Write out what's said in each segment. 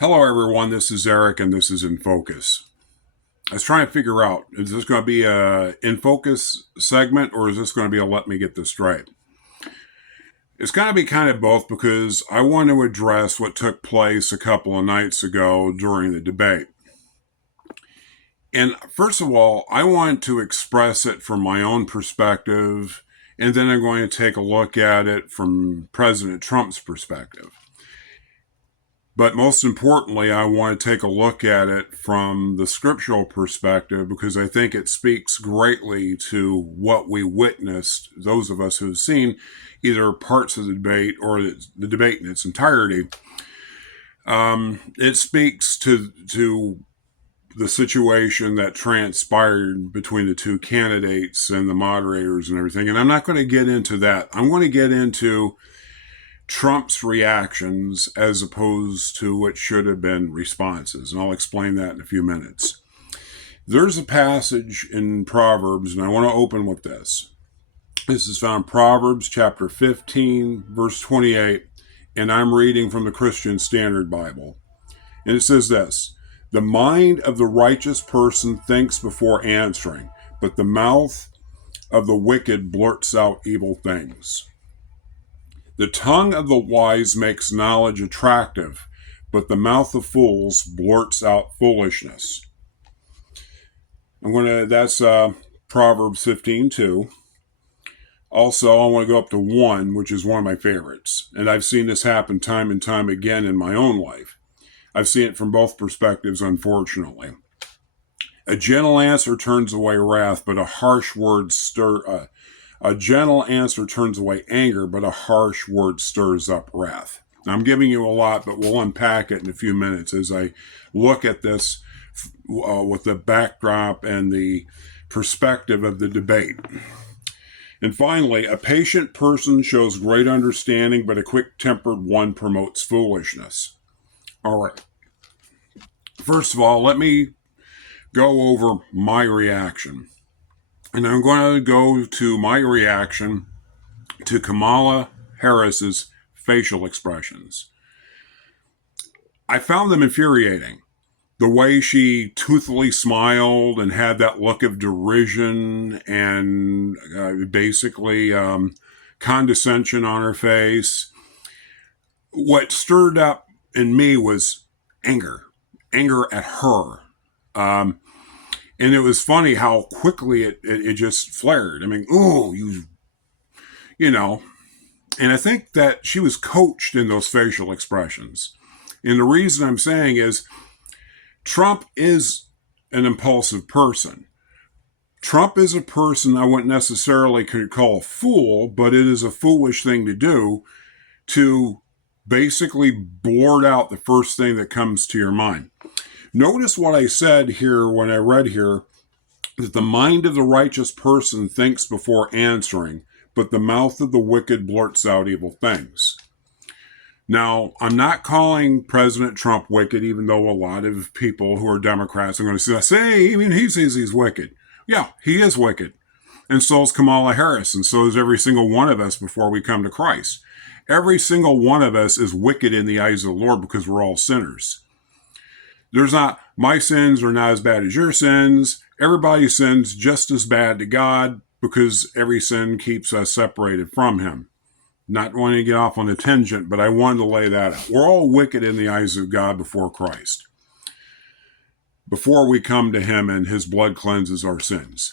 Hello, everyone. This is Eric, and this is In Focus. I was trying to figure out, is this going to be a In Focus segment, or is this going to be a Let Me Get This Straight? It's going to be kind of both because I want to address what took place a couple of nights ago during the debate. And first of all, I want to express it from my own perspective, and then I'm going to take a look at it from President Trump's perspective. But most importantly, I want to take a look at it from the scriptural perspective because I think it speaks greatly to what we witnessed, those of us who've seen either parts of the debate or the debate in its entirety. It speaks to the situation that transpired between the two candidates and the moderators and everything. And I'm not going to get into that. I'm going to get into Trump's reactions as opposed to what should have been responses. And I'll explain that in a few minutes. There's a passage in Proverbs, and I want to open with this. This is found in Proverbs chapter 15, verse 28, and I'm reading from the Christian Standard Bible. And it says this: "The mind of the righteous person thinks before answering, but the mouth of the wicked blurts out evil things. The tongue of the wise makes knowledge attractive, but the mouth of fools blurts out foolishness." That's Proverbs 15:2. Also, I want to go up to 1, which is one of my favorites. And I've seen this happen time and time again in my own life. I've seen it from both perspectives, unfortunately. A gentle answer turns away wrath, but a gentle answer turns away anger, but a harsh word stirs up wrath. Now, I'm giving you a lot, but we'll unpack it in a few minutes as I look at this with the backdrop and the perspective of the debate. And finally, a patient person shows great understanding, but a quick-tempered one promotes foolishness. All right. First of all, let me go over my reaction. And I'm going to go to my reaction to Kamala Harris's facial expressions. I found them infuriating. The way she toothily smiled and had that look of derision and basically condescension on her face. What stirred up in me was anger at her. And it was funny how quickly it just flared. I mean, oh, you know. And I think that she was coached in those facial expressions. And the reason I'm saying is Trump is an impulsive person. Trump is a person I wouldn't necessarily call a fool, but it is a foolish thing to do to basically blurt out the first thing that comes to your mind. Notice what I said here when I read here, that the mind of the righteous person thinks before answering, but the mouth of the wicked blurts out evil things. Now, I'm not calling President Trump wicked, even though a lot of people who are Democrats are going to say, even he says he's wicked. Yeah, he is wicked. And so is Kamala Harris, and so is every single one of us before we come to Christ. Every single one of us is wicked in the eyes of the Lord because we're all sinners. My sins are not as bad as your sins. Everybody's sins just as bad to God because every sin keeps us separated from him. Not wanting to get off on a tangent, but I wanted to lay that out. We're all wicked in the eyes of God before Christ. Before we come to him and his blood cleanses our sins.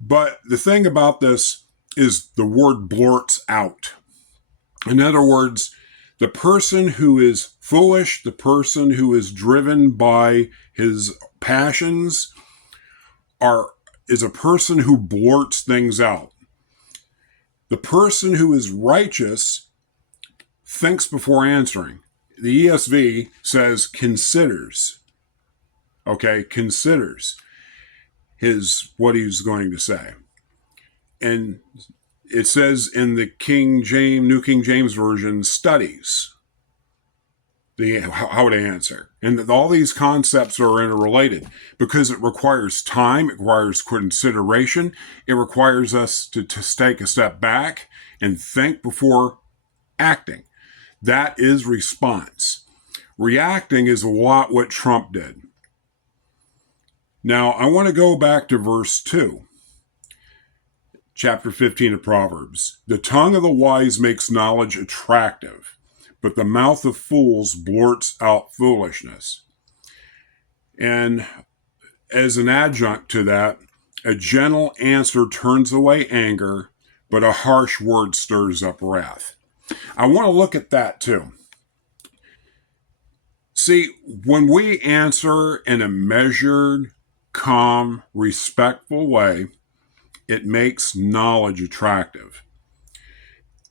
But the thing about this is the word blurts out. In other words, the person who is foolish, the person who is driven by his passions, is a person who blurts things out. The person who is righteous thinks before answering. The ESV says considers. Okay, considers what he's going to say. And it says in the New King James Version, studies how to answer. And all these concepts are interrelated because it requires time, it requires consideration, it requires us to take a step back and think before acting. That is response. Reacting is a lot what Trump did. Now, I want to go back to verse 2, chapter 15 of Proverbs. The tongue of the wise makes knowledge attractive, but the mouth of fools blurts out foolishness. And as an adjunct to that, a gentle answer turns away anger, but a harsh word stirs up wrath. I want to look at that too. See, when we answer in a measured, calm, respectful way, it makes knowledge attractive.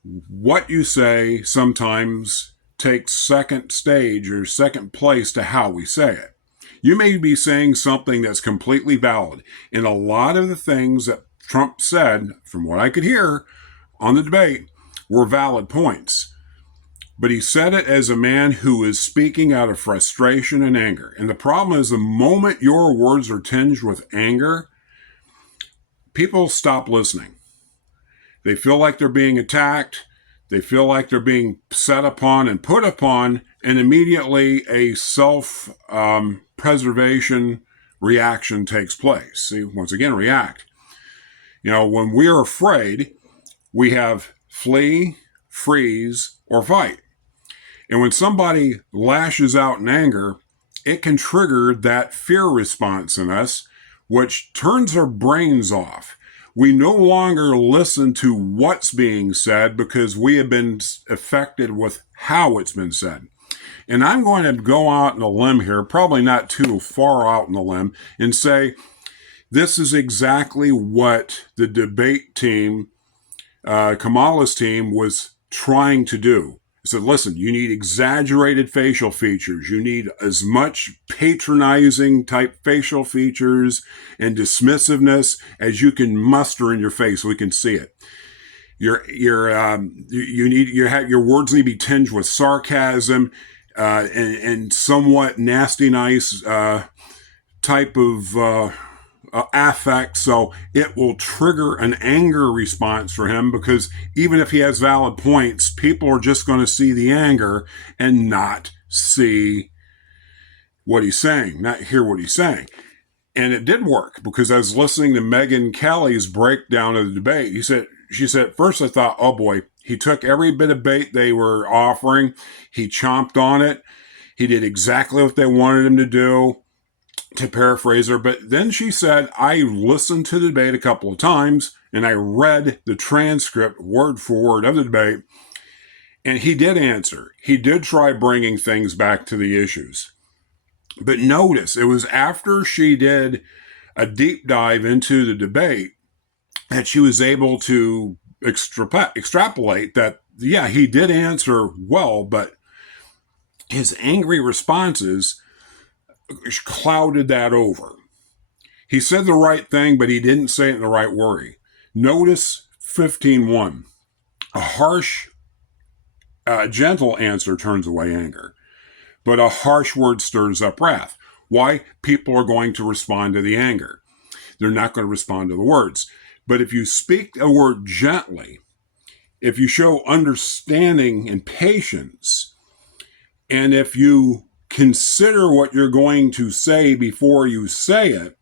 What you say sometimes takes second stage or second place to how we say it. You may be saying something that's completely valid. And a lot of the things that Trump said, from what I could hear on the debate, were valid points. But he said it as a man who is speaking out of frustration and anger. And the problem is the moment your words are tinged with anger, people stop listening. They feel like they're being attacked. They feel like they're being set upon and put upon, and immediately a self-preservation reaction takes place. See, once again, react. When we're afraid, we have flee, freeze, or fight. And when somebody lashes out in anger, it can trigger that fear response in us, which turns our brains off. We no longer listen to what's being said because we have been affected with how it's been said. And I'm going to go out on a limb here, probably not too far out on the limb, and say this is exactly what the debate team, Kamala's team, was trying to do. He said, listen, you need exaggerated facial features. You need as much patronizing type facial features and dismissiveness as you can muster in your face so we can see it. Your words need to be tinged with sarcasm and somewhat nasty, nice type of affect, so it will trigger an anger response for him, because even if he has valid points, people are just going to see the anger and not see what he's saying, not hear what he's saying. And it did work, because I was listening to Megyn Kelly's breakdown of the debate. She said, at first I thought, oh boy, he took every bit of bait they were offering, he chomped on it, he did exactly what they wanted him to do, to paraphrase her. But then she said, I listened to the debate a couple of times and I read the transcript word for word of the debate, and he did answer. He did try bringing things back to the issues. But notice, it was after she did a deep dive into the debate that she was able to extrapolate that, yeah, he did answer well, but his angry responses clouded that over. He said the right thing, but he didn't say it in the right way. Notice 15:1. A harsh, gentle answer turns away anger, but a harsh word stirs up wrath. Why? People are going to respond to the anger. They're not going to respond to the words. But if you speak a word gently, if you show understanding and patience, and if you consider what you're going to say before you say it,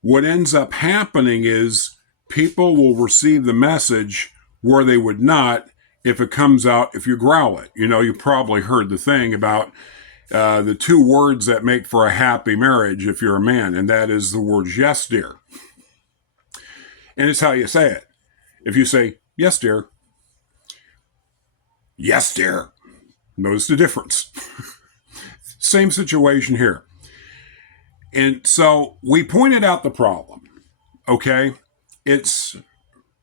what ends up happening is people will receive the message where they would not if it comes out, if you growl it. You probably heard the thing about the two words that make for a happy marriage if you're a man, and that is the words, yes, dear. And it's how you say it. If you say, yes, dear, yes, dear, notice the difference. Same situation here. And so we pointed out the problem, okay? It's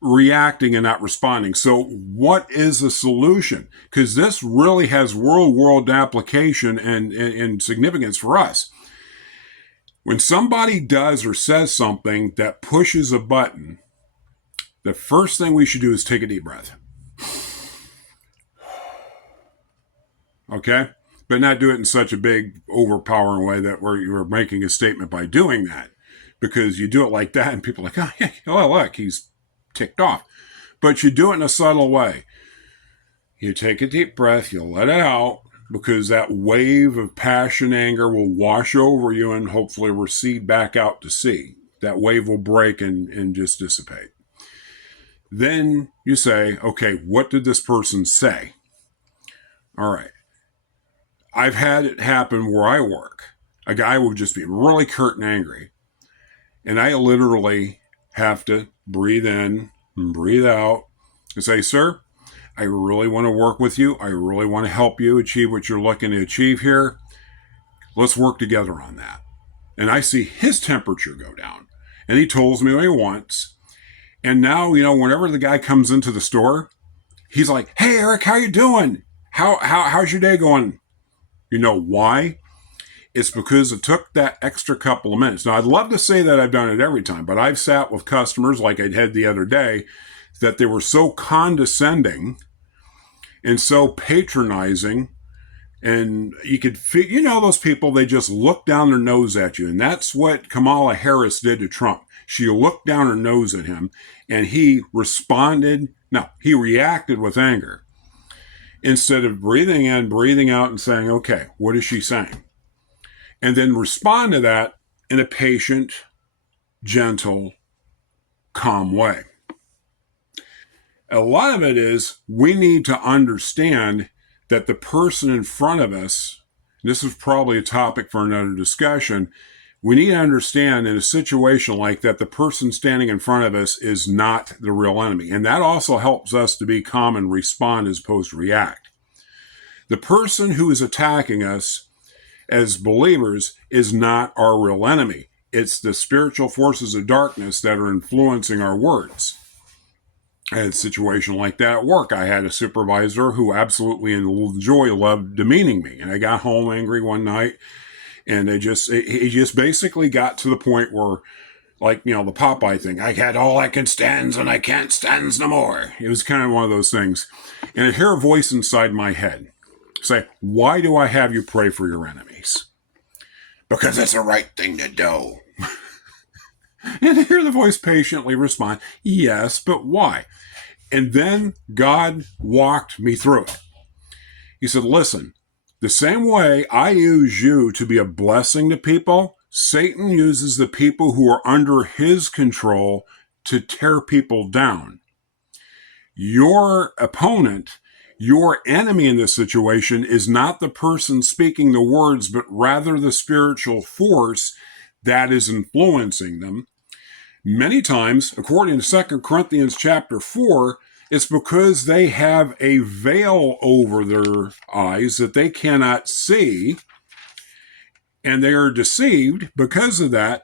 reacting and not responding. So what is the solution? Because this really has real-world application and significance for us. When somebody does or says something that pushes a button, the first thing we should do is take a deep breath. Okay? But not do it in such a big, overpowering way that where you're making a statement by doing that. Because you do it like that and people are like, oh, yeah, oh, look, he's ticked off. But you do it in a subtle way. You take a deep breath, you let it out, because that wave of passion, anger will wash over you and hopefully recede back out to sea. That wave will break and just dissipate. Then you say, okay, what did this person say? All right. I've had it happen where I work. A guy will just be really curt and angry. And I literally have to breathe in and breathe out and say, sir, I really want to work with you. I really want to help you achieve what you're looking to achieve here. Let's work together on that. And I see his temperature go down. And he tells me what he wants. And now, whenever the guy comes into the store, he's like, hey, Eric, how you doing? How's your day going? You know why? It's because it took that extra couple of minutes. Now, I'd love to say that I've done it every time, but I've sat with customers like I had the other day that they were so condescending and so patronizing. And you could feel, those people, they just look down their nose at you. And that's what Kamala Harris did to Trump. She looked down her nose at him and he reacted with anger instead of breathing in, breathing out and saying, okay, what is she saying? And then respond to that in a patient, gentle, calm way. A lot of it is we need to understand that the person in front of us, this is probably a topic for another discussion, we need to understand in a situation like that, the person standing in front of us is not the real enemy. And that also helps us to be calm and respond as opposed to react. The person who is attacking us as believers is not our real enemy. It's the spiritual forces of darkness that are influencing our words. I had a situation like that at work. I had a supervisor who absolutely loved demeaning me. And I got home angry one night and he just basically got to the point where, like, the Popeye thing, I had all I can stands and I can't stands no more. It was kind of one of those things. And I hear a voice inside my head say, why do I have you pray for your enemies? Because it's the right thing to do. And I hear the voice patiently respond, yes, but why? And then God walked me through it. He said, listen, the same way I use you to be a blessing to people, Satan uses the people who are under his control to tear people down. Your opponent, your enemy in this situation is not the person speaking the words, but rather the spiritual force that is influencing them. Many times, according to 2 Corinthians chapter 4, it's because they have a veil over their eyes that they cannot see, and they are deceived because of that.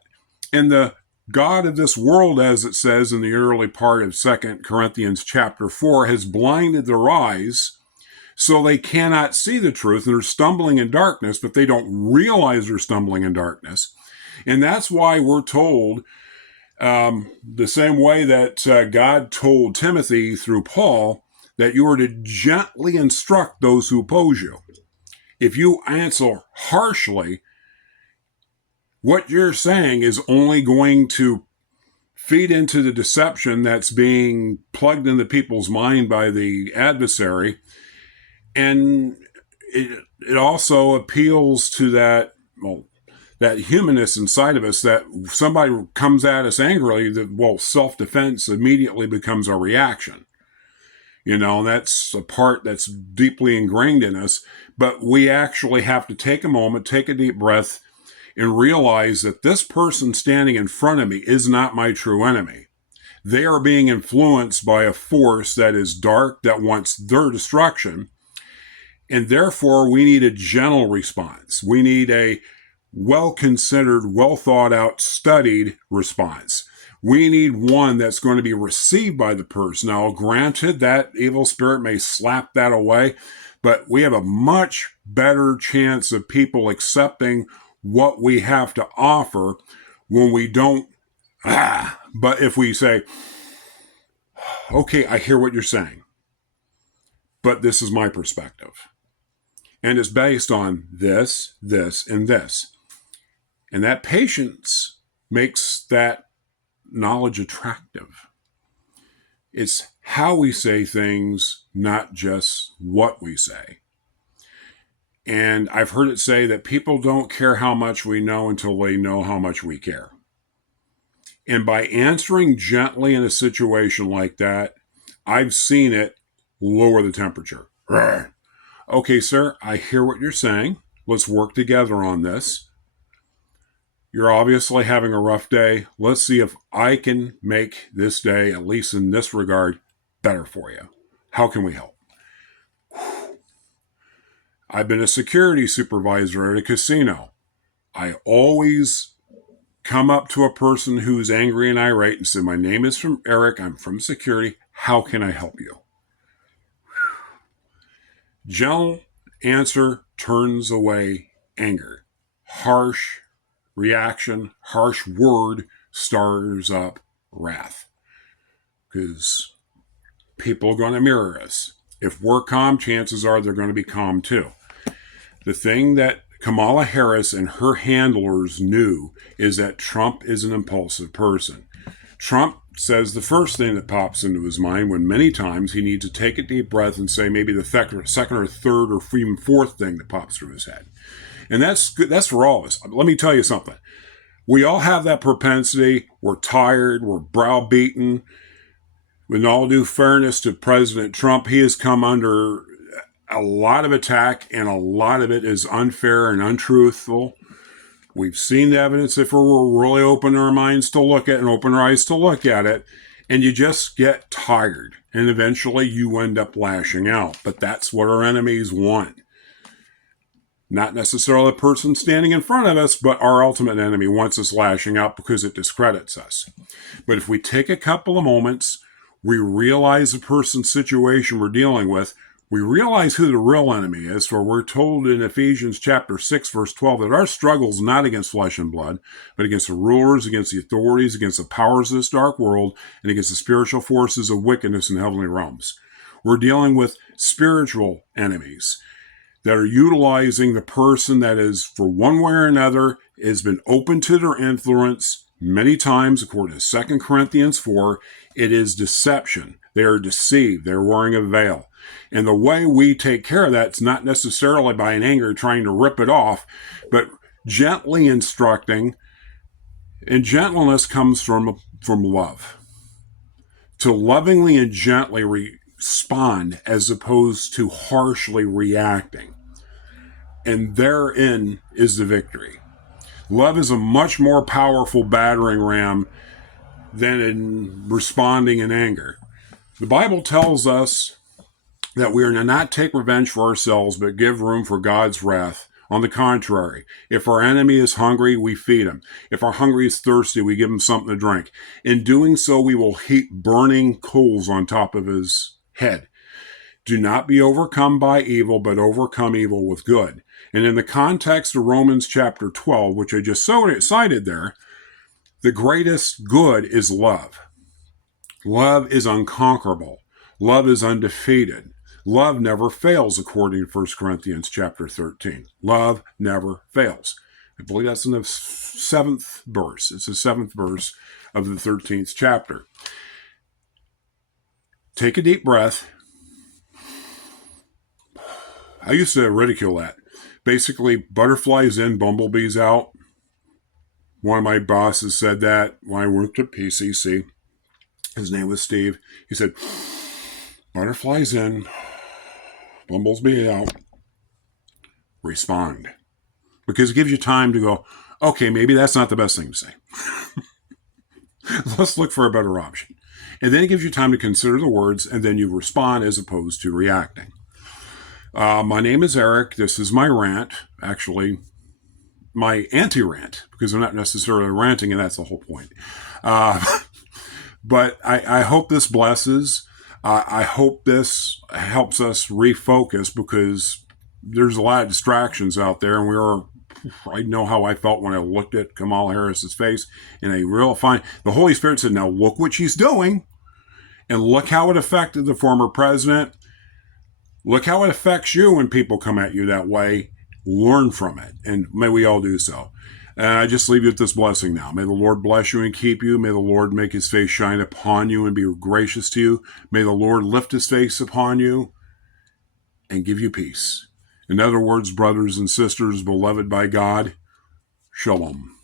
And the God of this world, as it says in the early part of 2 Corinthians chapter 4, has blinded their eyes so they cannot see the truth, and they're stumbling in darkness, but they don't realize they're stumbling in darkness. And that's why we're told, the same way that God told Timothy through Paul, that you are to gently instruct those who oppose you. If you answer harshly, what you're saying is only going to feed into the deception that's being plugged into people's mind by the adversary. And it also appeals to that humanness inside of us, that somebody comes at us angrily, self-defense immediately becomes our reaction. And that's a part that's deeply ingrained in us. But we actually have to take a moment, take a deep breath, and realize that this person standing in front of me is not my true enemy. They are being influenced by a force that is dark, that wants their destruction. And therefore, we need a gentle response. We need a well-considered, well-thought-out, studied response. We need one that's going to be received by the person. Now, granted, that evil spirit may slap that away, but we have a much better chance of people accepting what we have to offer when we don't. But if we say, okay, I hear what you're saying, but this is my perspective. And it's based on this, this, and this. And that patience makes that knowledge attractive. It's how we say things, not just what we say. And I've heard it say that people don't care how much we know until they know how much we care. And by answering gently in a situation like that, I've seen it lower the temperature. Okay, sir, I hear what you're saying. Let's work together on this. You're obviously having a rough day. Let's see if I can make this day, at least in this regard, better for you. How can we help? I've been a security supervisor at a casino. I always come up to a person who's angry and irate and say, my name is from Eric. I'm from security. How can I help you? Gentle answer turns away anger. Harsh reaction, harsh word stirs up wrath. Because people are going to mirror us. If we're calm, chances are they're going to be calm too. The thing that Kamala Harris and her handlers knew is that Trump is an impulsive person. Trump says the first thing that pops into his mind when many times he needs to take a deep breath and say maybe the second or third or even fourth thing that pops through his head. And that's good. That's for all of us. Let me tell you something. We all have that propensity. We're tired. We're browbeaten. With all due fairness to President Trump, he has come under a lot of attack, and a lot of it is unfair and untruthful. We've seen the evidence if we're really open our minds to look at and open our eyes to look at it, and you just get tired, and eventually you end up lashing out. But that's what our enemies want. Not necessarily the person standing in front of us, but our ultimate enemy wants us lashing out because it discredits us. But if we take a couple of moments, we realize the person's situation we're dealing with, we realize who the real enemy is, for we're told in Ephesians chapter 6, verse 12, that our struggle is not against flesh and blood, but against the rulers, against the authorities, against the powers of this dark world, and against the spiritual forces of wickedness in heavenly realms. We're dealing with spiritual enemies that are utilizing the person that is, for one way or another, has been open to their influence many times, according to 2 Corinthians 4. It is deception. They are deceived. They're wearing a veil. And the way we take care of that is not necessarily by an anger trying to rip it off, but gently instructing. And gentleness comes from love. To lovingly and gently respond as opposed to harshly reacting. And therein is the victory. Love is a much more powerful battering ram than in responding in anger. The Bible tells us that we are to not take revenge for ourselves, but give room for God's wrath. On the contrary, if our enemy is hungry, we feed him. If our hungry is thirsty, we give him something to drink. In doing so, we will heap burning coals on top of his head. Do not be overcome by evil, but overcome evil with good. And in the context of Romans chapter 12, which I just cited there, the greatest good is love. Love is unconquerable. Love is undefeated. Love never fails, according to 1 Corinthians chapter 13. Love never fails. I believe that's in the 7th verse. It's the 7th verse of the 13th chapter. Take a deep breath. I used to ridicule that. Basically, butterflies in, bumblebees out. One of my bosses said that when I worked at PCC. His name was Steve. He said, butterflies in, bumblebee out. Respond. Because it gives you time to go, okay, maybe that's not the best thing to say. Let's look for a better option. And then it gives you time to consider the words, and then you respond as opposed to reacting. My name is Eric. This is my rant. Actually, my anti-rant, because I'm not necessarily ranting, and that's the whole point. But I hope this blesses. I hope this helps us refocus, because there's a lot of distractions out there, and I know how I felt when I looked at Kamala Harris's face, and the Holy Spirit said, now look what she's doing, and look how it affected the former president. Look how it affects you when people come at you that way. Learn from it, and may we all do so. I just leave you with this blessing now. May the Lord bless you and keep you. May the Lord make his face shine upon you and be gracious to you. May the Lord lift his face upon you and give you peace. In other words, brothers and sisters, beloved by God, shalom.